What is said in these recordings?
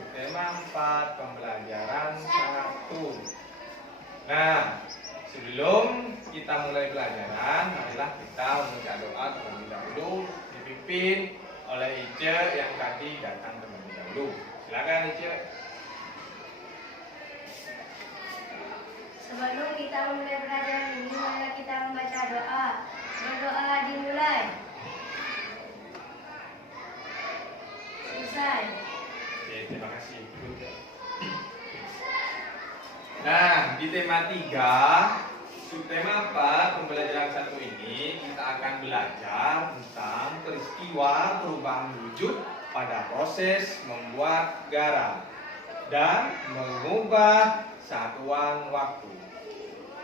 subtema 4 pembelajaran 1. Nah, sebelum kita mulai pelajaran, marilah kita membaca doa terlebih dahulu, dipimpin oleh Ice yang tadi datang terlebih dahulu. Silakan Ice. Sebelum kita mulai pelajaran ini, marilah kita membaca doa. Berdoa dimulai. Selesai. Oke, terima kasih. Nah, di tema 3, subtema 4 pembelajaran 1 ini kita akan belajar tentang peristiwa perubahan wujud pada proses membuat garam dan mengubah satuan waktu.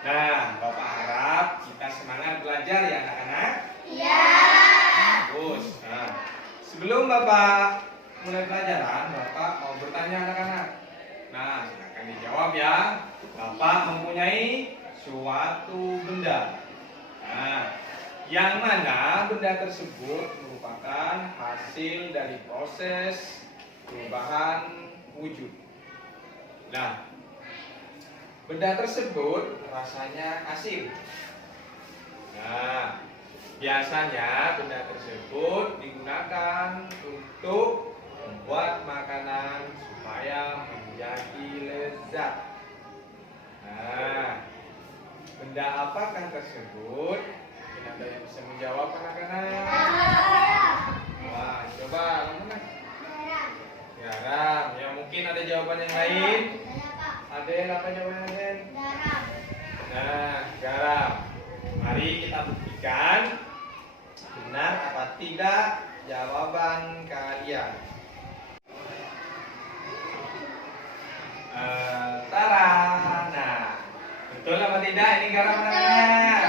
Nah, Bapak harap kita semangat belajar ya anak-anak? Iya. Bagus. Nah, sebelum Bapak mulai pelajaran, Bapak mau bertanya anak-anak. Nah, silakan dijawab ya. Bapak mempunyai suatu benda. Nah, yang mana benda tersebut merupakan hasil dari proses perubahan wujud. Nah, benda tersebut rasanya asin. Nah, biasanya benda tersebut digunakan untuk membuat makanan supaya menjadi lezat. Nah, benda apakah tersebut? Mungkin ada yang bisa menjawab anak-anak? Wah, coba mana? Garam. Ya, mungkin ada jawaban yang lain. Aden, apa jawaban Aden? Garam. Nah, garam. Mari kita buktikan benar apa tidak jawaban kalian. Tara. Nah, betul apa tidak ini garam anak-anak?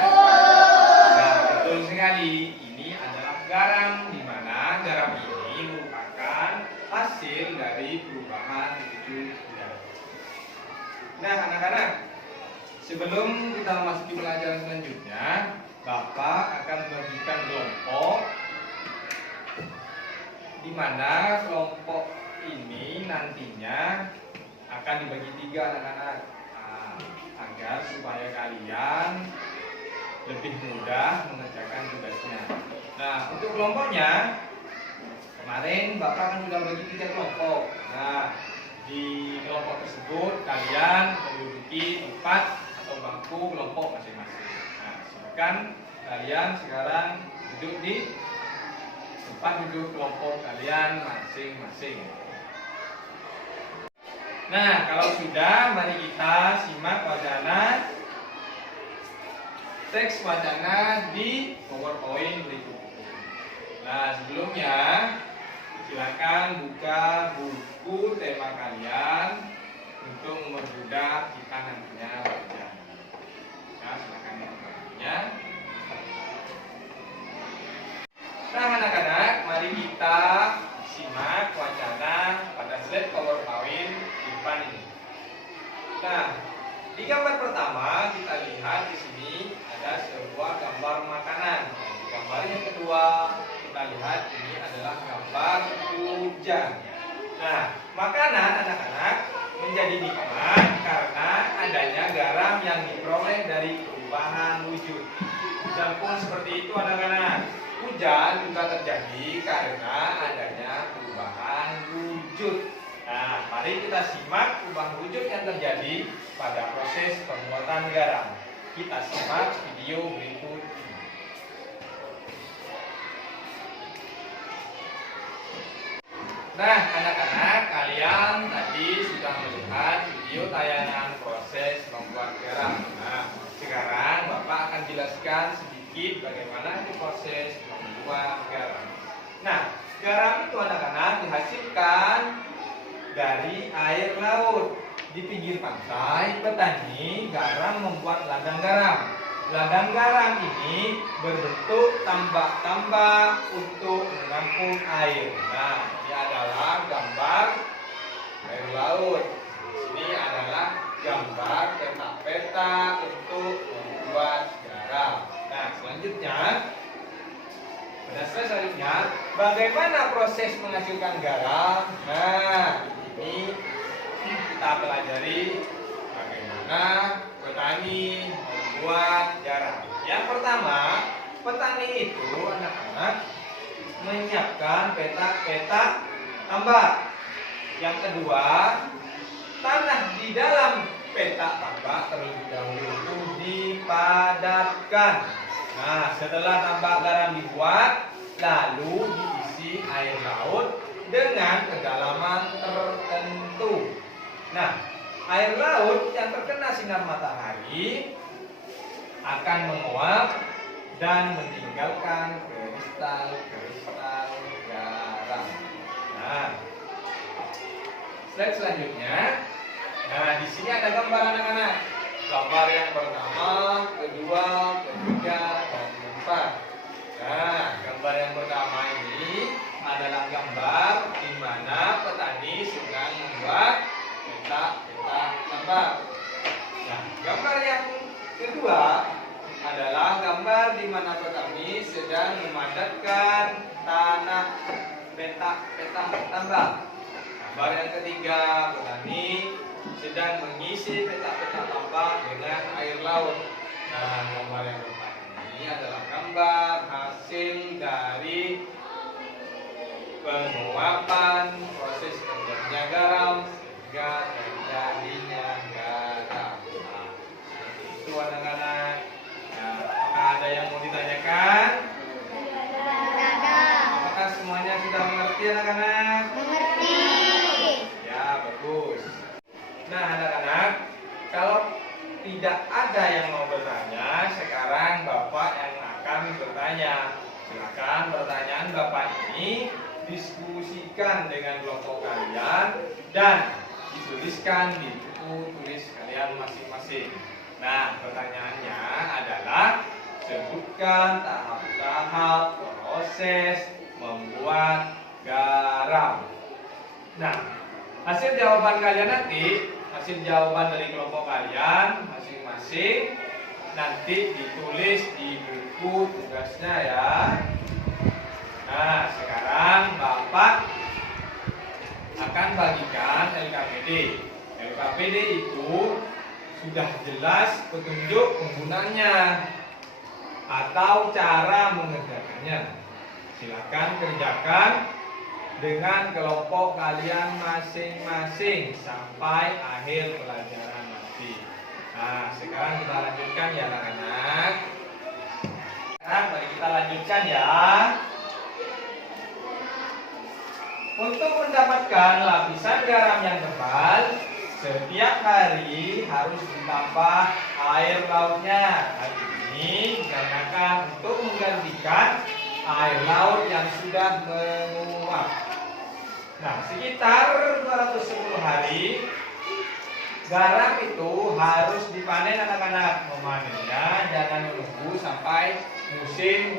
Nah, betul sekali. Ini adalah garam, di mana garam ini merupakan hasil dari perubahan wujud. Nah, anak-anak, sebelum kita memasuki pelajaran selanjutnya, Bapak akan membagikan kelompok, di mana kelompok ini nantinya akan dibagi 3 anak-anak, agar supaya kalian lebih mudah mengerjakan tugasnya. Nah, untuk kelompoknya, kemarin Bapak kan sudah bagi 3 kelompok. Nah, di kelompok tersebut kalian menduduki tempat atau bangku kelompok masing-masing. Nah, silakan kalian sekarang duduk di tempat duduk kelompok kalian masing-masing. Nah, kalau sudah, mari kita simak wacana teks wacana di PowerPoint berikut. Nah, sebelumnya silakan buka buku tema kalian untuk mempermudah kita nantinya belajar. Nah, silakan buka bukunya. Nah, anak-anak, mari kita simak wacana pada slide PowerPoint di depan ini. Nah, di gambar pertama kita lihat di sini ada sebuah gambar makanan. Dan di gambar yang kedua kita lihat ini adalah gambar hujan. Nah, makanan anak-anak menjadi nikmat karena adanya garam yang diperoleh dari perubahan wujud. Dan pun seperti itu anak-anak. Hujan juga terjadi karena adanya perubahan wujud. Nah, mari kita simak perubahan wujud yang terjadi pada proses pembuatan garam. Kita simak video berikut ini. Nah, anak-anak, kalian tadi sudah melihat video tayangan proses membuat garam. Nah, sekarang Bapak akan jelaskan sedikit bagaimana itu proses membuat garam. Nah, garam itu anak-anak dihasilkan dari air laut. Di pinggir pantai, petani garam membuat ladang garam. Ladang garam ini berbentuk tambak-tambak untuk menampung air. Nah, ini adalah gambar air laut. Ini adalah gambar peta-peta untuk membuat garam. Nah, selanjutnya, pada slide selanjutnya, bagaimana proses menghasilkan garam? Nah, ini Yang pertama, petani itu anak-anak menyiapkan peta tambak. Yang kedua, tanah di dalam peta tambak terlebih dahulu itu dipadatkan. Nah, setelah tambak garam dibuat, lalu diisi air laut dengan kedalaman tertentu. Nah, air laut yang terkena sinar matahari akan menguap dan meninggalkan kristal garam. Nah, slide selanjutnya. Nah, di sini ada gambar anak-anak. Gambar yang pertama, kedua, ketiga, dan keempat. Nah, gambar yang pertama ini adalah gambar di mana petani sedang membuat peta tambak. Nah, gambar yang kedua adalah gambar di mana petani sedang memadatkan tanah peta tambak. Gambar yang ketiga, petani sedang mengisi peta tambak dengan air laut. Nah, gambar yang keempat ini adalah gambar hasil dari penguapan proses terjadinya garam sehingga terjadinya garam. Nah, itu anak-anak. Nah, apakah ada yang mau ditanyakan? Apakah semuanya sudah mengerti anak-anak? Mengerti. Ya, bagus. Nah, anak-anak, kalau tidak ada yang mau bertanya, sekarang Bapak yang akan bertanya. Silakan pertanyaan Bapak ini diskusikan dengan kelompok kalian dan dituliskan di buku tulis kalian masing-masing. Nah, pertanyaannya adalah sebutkan tahap-tahap proses membuat garam. Nah, hasil jawaban kalian nanti, hasil jawaban dari kelompok kalian masing-masing nanti ditulis di buku tugasnya ya. Nah, sekarang Bapak akan bagikan LKPD. LKPD itu sudah jelas petunjuk penggunanya atau cara mengerjakannya. Silakan kerjakan dengan kelompok kalian masing-masing sampai akhir pelajaran nanti. Nah, sekarang kita lanjutkan ya anak-anak. Nah, mari kita lanjutkan ya. Untuk mendapatkan lapisan garam yang tebal, setiap hari harus ditambah air lautnya. Hal ini dikarenakan untuk menggantikan air laut yang sudah menguap. Nah, sekitar 210 hari garam itu harus dipanen anak-anak. Memanennya jangan menunggu sampai musim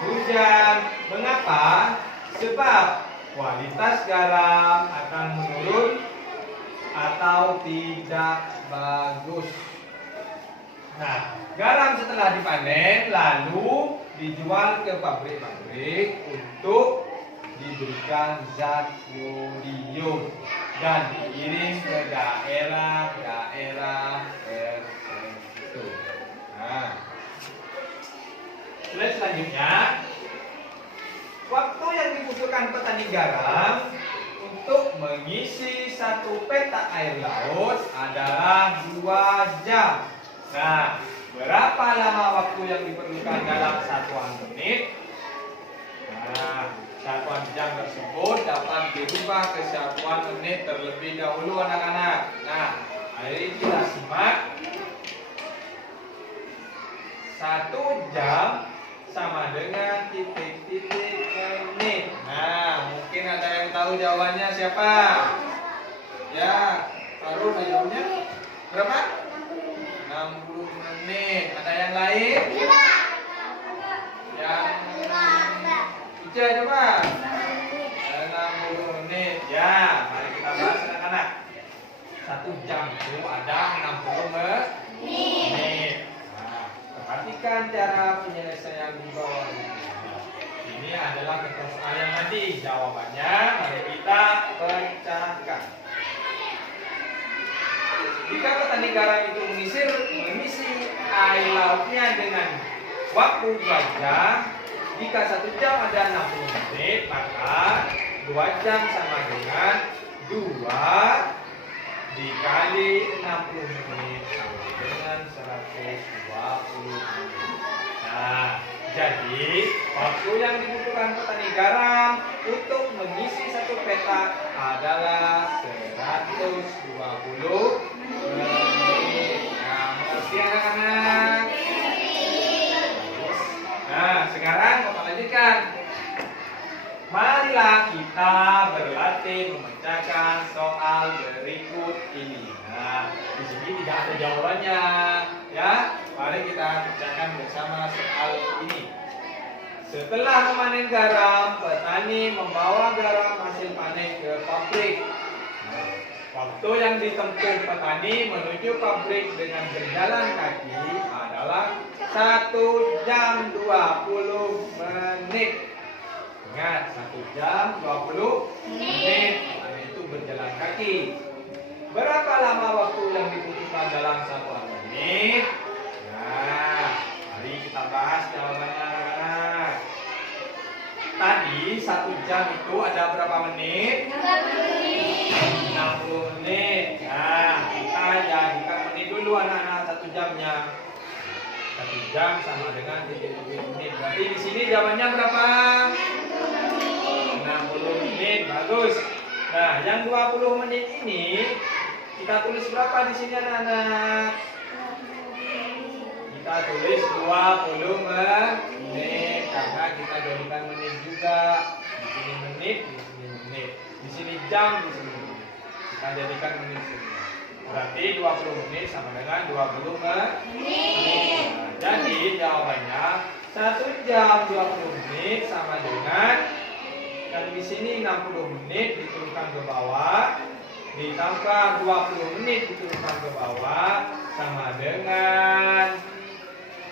hujan. Mengapa? Sebab kualitas garam akan menurun atau tidak bagus. Nah, garam setelah dipanen lalu dijual ke pabrik-pabrik untuk diberikan zat yodium dan dikirim ke daerah-daerah tertentu. Nah, slide selanjutnya. Waktu yang dibutuhkan petani garam untuk mengisi satu peta air laut adalah 2 jam. Nah, berapa lama waktu yang diperlukan dalam satuan menit? Nah, satuan jam tersebut dapat dirubah ke satuan menit terlebih dahulu anak-anak. Nah, hari ini kita simak. 1 jam sama dengan titik-titik menit. Nah, mungkin ada yang tahu jawabannya siapa? Ya, Farul jawabnya berapa? 60 menit. Ada yang lain? Yang Ica coba. 60 menit. Ya, mari kita bahas anak-anak. 1 jam itu ada 60 menit. Perhatikan cara penyelesaian di bawah ini. Ini adalah contoh soal yang tadi. Jawabannya mari kita pecahkan. Jika petani garam itu mengisi air lautnya dengan waktu 2 jam, jika 1 jam ada 60 menit, maka 2 jam sama dengan 2 dikali 60 menit sama dengan 120 menit. Nah, jadi waktu yang dibutuhkan petani garam untuk mengisi 1 petak adalah 120 menit. Nah, mengerti anak-anak? Nah, sekarang Bapak lanjutkan. Marilah kita berlatih memecahkan soal berikut ini. Nah, di sini tidak ada jawabannya, ya. Mari kita pecahkan bersama soal ini. Setelah memanen garam, petani membawa garam hasil panen ke pabrik. Waktu yang ditempuh petani menuju pabrik dengan berjalan kaki adalah 1 jam 20 menit. Ingat, 1 jam 20 menit. Petani itu berjalan kaki. Berapa lama waktu yang dibutuhkan dalam 1 menit? Nah, mari kita bahas jawabannya anak-anak. Tadi 1 jam itu ada berapa menit? 60 menit. Nah, kita jadikan menit dulu anak-anak 1 jamnya. 1 jam sama dengan 30 menit. Berarti di sini jawabannya berapa? 60 menit. Bagus. Nah, yang 20 menit ini kita tulis berapa di sini anak-anak? Kita tulis 20 menit karena kita jadikan menit juga. Di sini menit, di sini menit. Di sini jam, di sini menit. Kita jadikan menit semua. Berarti 20 menit sama dengan 20 menit. Nah, jadi jawabannya 1 jam 20 menit sama dengan, dan di sini 60 menit diturunkan ke bawah, ditambah 20 menit diturunkan ke bawah sama dengan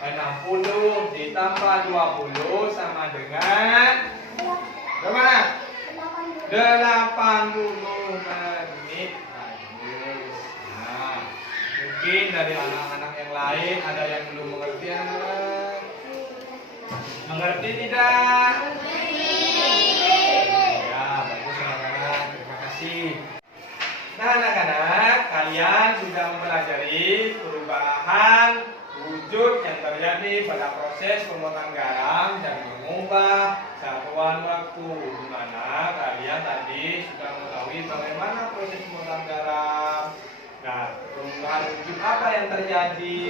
60 ditambah 20 sama dengan berapa? 80 menit. Nah, mungkin dari anak-anak yang lain ada yang belum mengerti, anak? Mengerti tidak? Ya, bagus anak-anak. Terima kasih. Nah, anak-anak, kalian sudah mempelajari perubahan wujud yang terjadi pada proses pembuatan garam dan mengubah satuan waktu, di mana kalian tadi sudah mengetahui bagaimana proses pembuatan garam. Nah, perubahan wujud apa yang terjadi?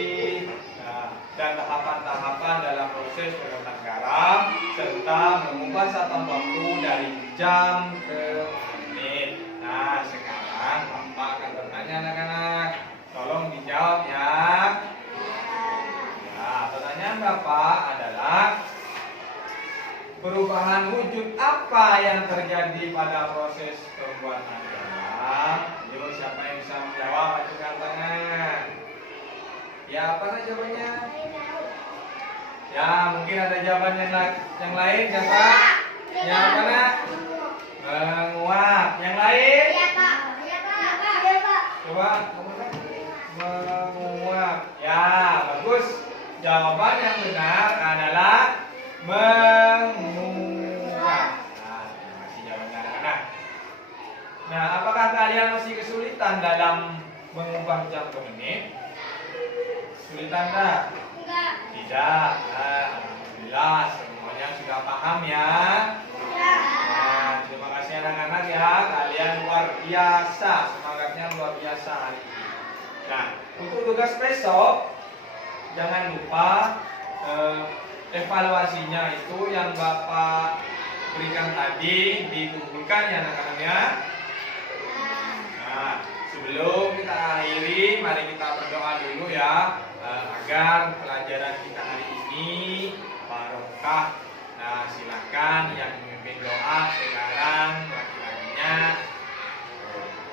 Nah, dan tahapan-tahapan dalam proses pembuatan garam serta mengubah satuan waktu dari jam ke menit. Nah, sekarang Bapak akan bertanya anak-anak. Tolong dijawab ya. Pertanyaan Bapak adalah perubahan wujud apa yang terjadi pada proses pembuatan garam? Yuk, siapa yang bisa menjawab? Ajukan tangan. Ya, apa saja jawabannya? Ya, mungkin ada jawaban yang lain. Siapa? Yang mana? Menguap. Yang lain? Coba kamu kan? Menguap. Ya, bagus. Jawaban yang benar adalah menguap. Nah, terima kasih jawabannya anak-anak. Nah, apakah kalian masih kesulitan dalam mengubah jam ke menit? Kesulitan enggak? Enggak. Tidak. Nah, alhamdulillah semuanya sudah paham ya. Nah, terima kasih anak-anak ya. Kalian luar biasa. Semangatnya luar biasa hari ini. Nah, untuk tugas besok, jangan lupa evaluasinya itu yang Bapak berikan tadi dikumpulkan ya anak-anak ya. Nah, sebelum kita akhiri, mari kita berdoa dulu ya, agar pelajaran kita hari ini barokah. Nah, silakan yang memimpin doa sekarang.